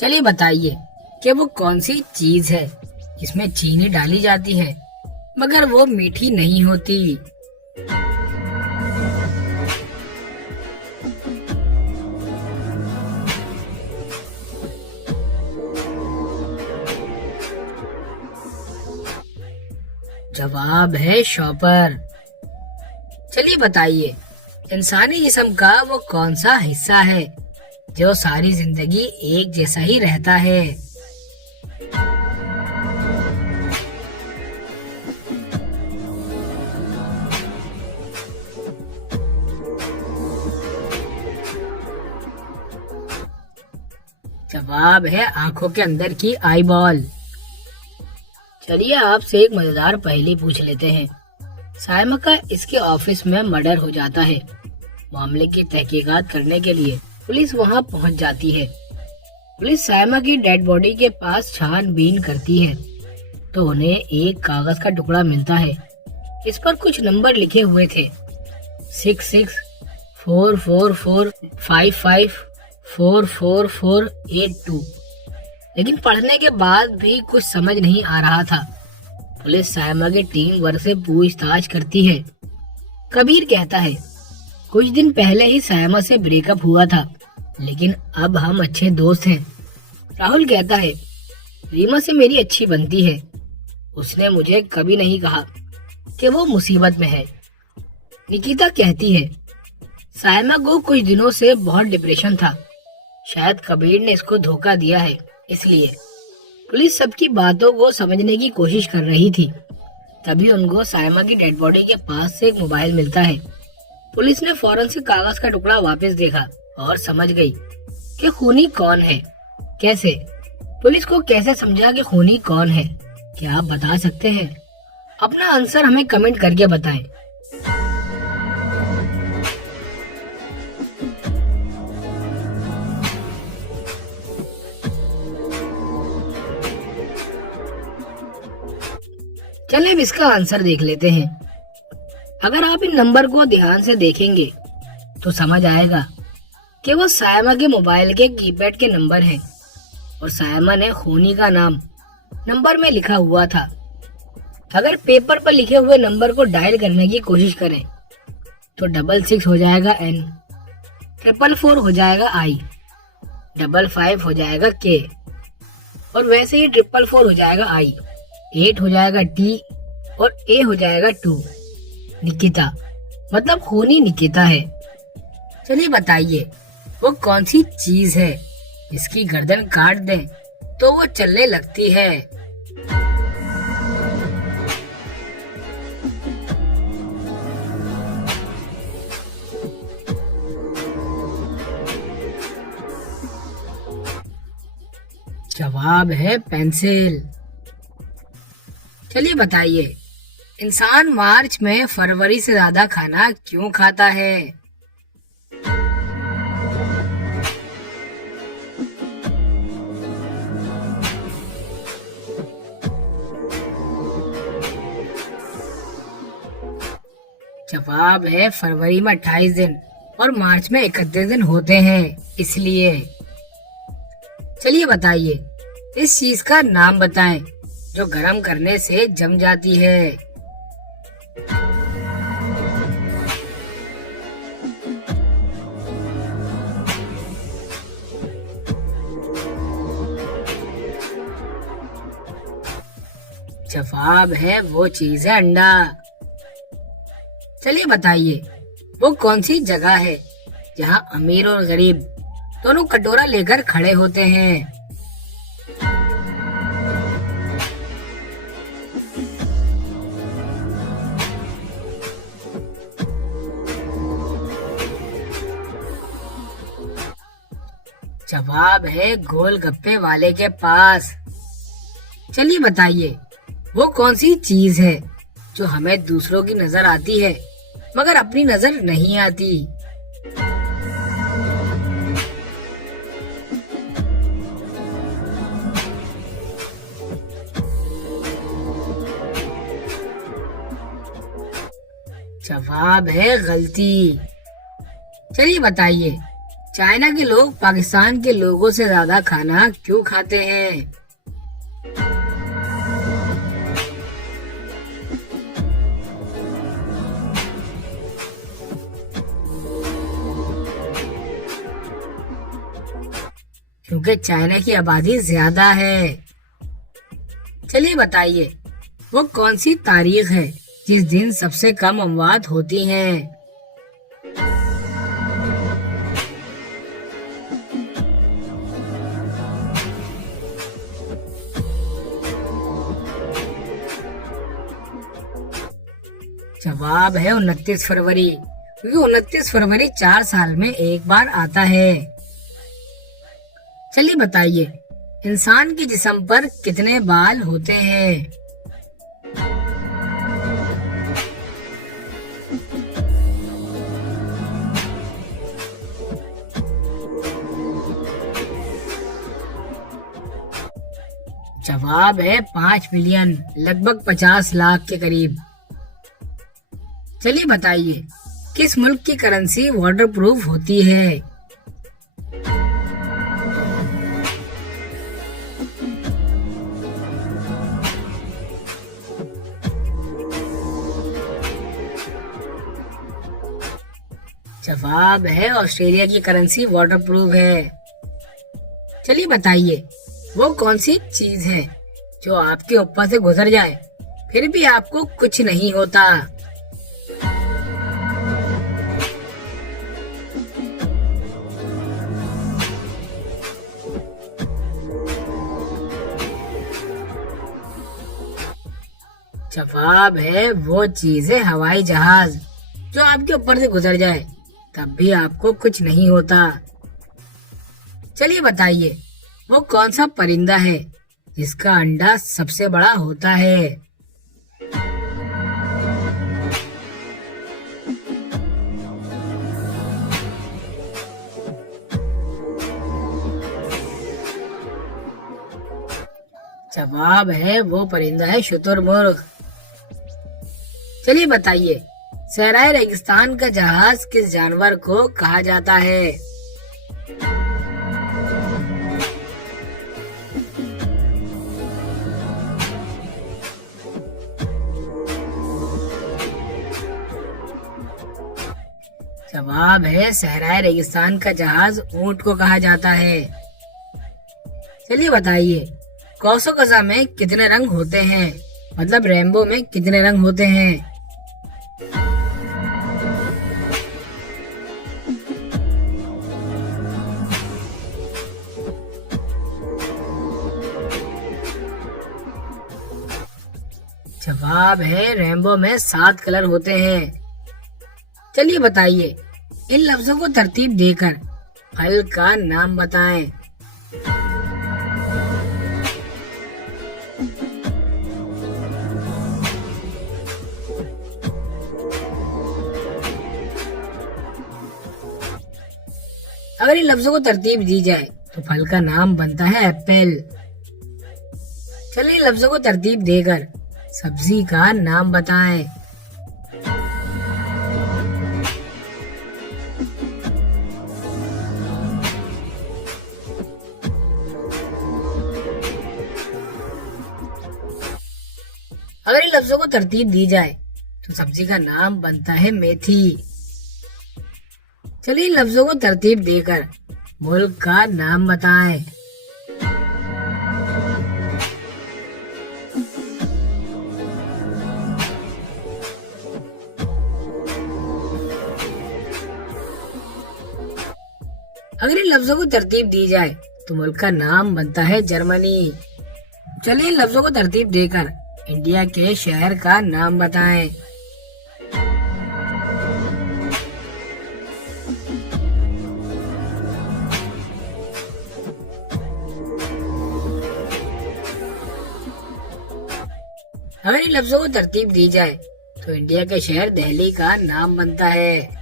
चलिए बताइए कि वो कौन सी चीज है जिसमें चीनी डाली जाती है मगर वो मीठी नहीं होती। जवाब है शॉपर। चलिए बताइए इंसानी जिस्म का वो कौन सा हिस्सा है जो सारी जिंदगी एक जैसा ही रहता है। जवाब है आंखों के अंदर की आई बॉल। चलिए आपसे एक मजेदार पहेली पूछ लेते हैं। साइमा का इसके ऑफिस में मर्डर हो जाता है। मामले की तहकीकात करने के लिए पुलिस वहां पहुंच जाती है। पुलिस साइमा की डेड बॉडी के पास छानबीन करती है तो उन्हें एक कागज का टुकड़ा मिलता है। इस पर कुछ नंबर लिखे हुए थे 6644554482। लेकिन पढ़ने के बाद भी कुछ समझ नहीं आ रहा था। पुलिस साइमा के टीम वर्क से पूछताछ करती है। कबीर कहता है कुछ दिन पहले ही साइमा से ब्रेकअप हुआ था लेकिन अब हम अच्छे दोस्त हैं। राहुल कहता है रीमा से मेरी अच्छी बनती है। उसने मुझे कभी नहीं कहा कि वो मुसीबत में है। निकिता कहती है साइमा को कुछ दिनों से बहुत डिप्रेशन था। शायद कबीर ने इसको धोखा दिया है इसलिए। पुलिस सबकी बातों को समझने की कोशिश कर रही थी। तभी उनको साइमा की डेड बॉडी के पास से एक मोबाइल मिलता है। पुलिस ने फौरन से कागज का टुकड़ा वापस देखा और समझ गई कि खूनी कौन है। कैसे? पुलिस को कैसे समझा कि खूनी कौन है? क्या आप बता सकते हैं? अपना आंसर हमें कमेंट करके बताएं। चलिए अब इसका आंसर देख लेते हैं। अगर आप इन नंबर को ध्यान से देखेंगे तो समझ आएगा कि वो साइमा के मोबाइल के कीपैड के नंबर हैं और साइमा ने खूनी का नाम नंबर में लिखा हुआ था। अगर पेपर पर लिखे हुए नंबर को डायल करने की कोशिश करें तो 66 हो जाएगा N, 444 हो जाएगा I, 55 हो जाएगा K और वैसे ही 444 हो जाएगा I, 8 हो जाएगा T और A हो जाएगा 2। निकिता मतलब खूनी निकिता है। चलिए बताइए वो कौन सी चीज है जिसकी गर्दन काट दें तो वो चलने लगती है। जवाब है पेंसिल। चलिए बताइए इंसान मार्च में फरवरी से ज्यादा खाना क्यों खाता है? जवाब है फरवरी में 28 दिन और मार्च में 31 दिन होते हैं इसलिए। चलिए बताइए इस चीज का नाम बताएं जो गर्म करने से जम जाती है। जवाब है वो चीज है अंडा। चलिए बताइए वो कौन सी जगह है जहाँ अमीर और गरीब दोनों कटोरा लेकर खड़े होते हैं। जवाब है गोलगप्पे वाले के पास। चलिए बताइए वो कौन सी चीज है जो हमें दूसरों की नजर आती है मगर अपनी नजर नहीं आती। जवाब है गलती। चलिए बताइए चाइना के लोग पाकिस्तान के लोगों से ज्यादा खाना क्यों खाते हैं? क्योंकि चाइना की आबादी ज्यादा है। चलिए बताइए, वो कौन सी तारीख है जिस दिन सबसे कम अमवात होती हैं? जवाब है 29 फरवरी, क्योंकि 29 फरवरी 4 साल में एक बार आता है। चलिए बताइए, इंसान के जिस्म पर कितने बाल होते हैं? जवाब है 5 मिलियन, लगभग 50 लाख के करीब। चलिए बताइए, किस मुल्क की करेंसी वाटरप्रूफ होती है? जवाब है ऑस्ट्रेलिया की करेंसी वाटरप्रूफ है। चलिए बताइए, वो कौन सी चीज है जो आपके ऊपर से गुजर जाए फिर भी आपको कुछ नहीं होता? जवाब है वो चीज है हवाई जहाज, जो आपके ऊपर से गुजर जाए तब भी आपको कुछ नहीं होता। चलिए बताइए, वो कौन सा परिंदा है जिसका अंडा सबसे बड़ा होता है? जवाब है वो परिंदा है शुतुरमुर्ग। चलिए बताइए, सहराए रेगिस्तान का जहाज किस जानवर को कहा जाता है? जवाब है सहराए रेगिस्तान का जहाज ऊंट को कहा जाता है। चलिए बताइए, कौसो कज़ा में कितने रंग होते हैं? मतलब रेनबो में कितने रंग होते हैं? जवाब है रेनबो में 7 कलर होते हैं। चलिए बताइए, इन लफ्जों को तरतीब देकर फल का नाम बताएं। अगर इन लफ्जों को तरतीब दी जाए तो फल का नाम बनता है एप्पल। चलिए इन लफ्जों को तरतीब देकर सब्जी का नाम बताएं। अगर इन लफ्जों को तरतीब दी जाए तो सब्जी का नाम बनता है मेथी। चलिए इन लफ्जों को तरतीब देकर मुल्क का नाम बताएं। अगर इन लफ्जों को तरतीब दी जाए तो मुल्क का नाम बनता है जर्मनी। चलिए इन लफ्जों को तरतीब देकर इंडिया के शहर का नाम बताएं। अगर इन लफ्जों को तरतीब दी जाए तो इंडिया के शहर दिल्ली का नाम बनता है।